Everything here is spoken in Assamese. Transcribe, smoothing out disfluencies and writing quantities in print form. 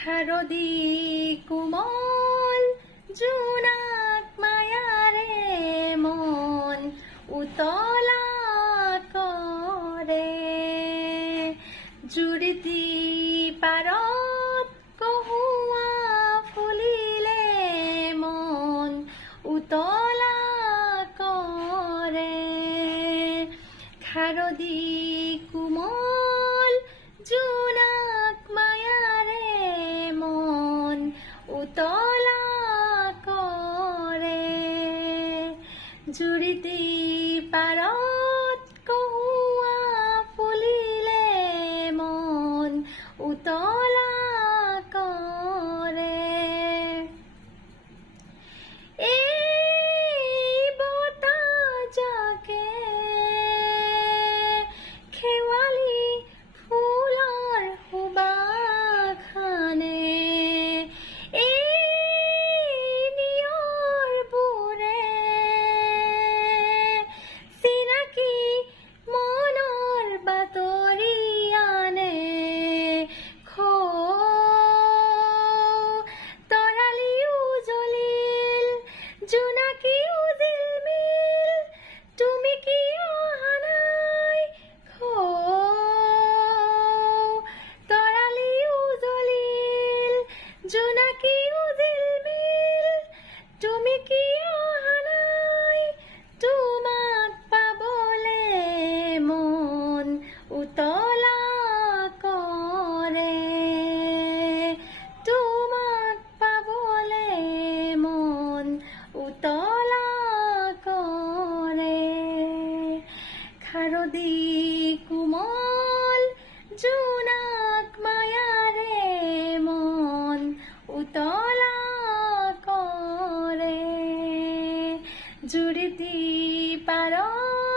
শাৰদী কোমল জোনাক মায়াৰে মন উতলা কৰে। জুৰিটি পাৰত কহুৱা ফুলিলে মন উতলা কৰে। শাৰদী কোমল জোনাক মায়াৰে মন উতলা কৰে। জুৰিটি পাৰত কহুৱা ফুলিলে মন উতলা কৰে। এই বতাহ জাকে শেৱালি ফুলৰ সুবাস সানে। এই নিয়ৰবোৰে চিনাকি মনৰ বাতৰি আনে। তৰালিও জ্বলিল জোনাকিও জিলমিল তুমি কিয় অহা নাই। তৰালিও জ্বলিল জোনাকিও জিলমিল তুমি কিয় অহা নাই। তোমাক পাবলে মন উতলা কৰে। তোমাক পাবলে মন উতলা কৰে। শাৰদী কোমল জোনাক মায়াৰে মন উতলা কৰে। জুৰিটি পাৰত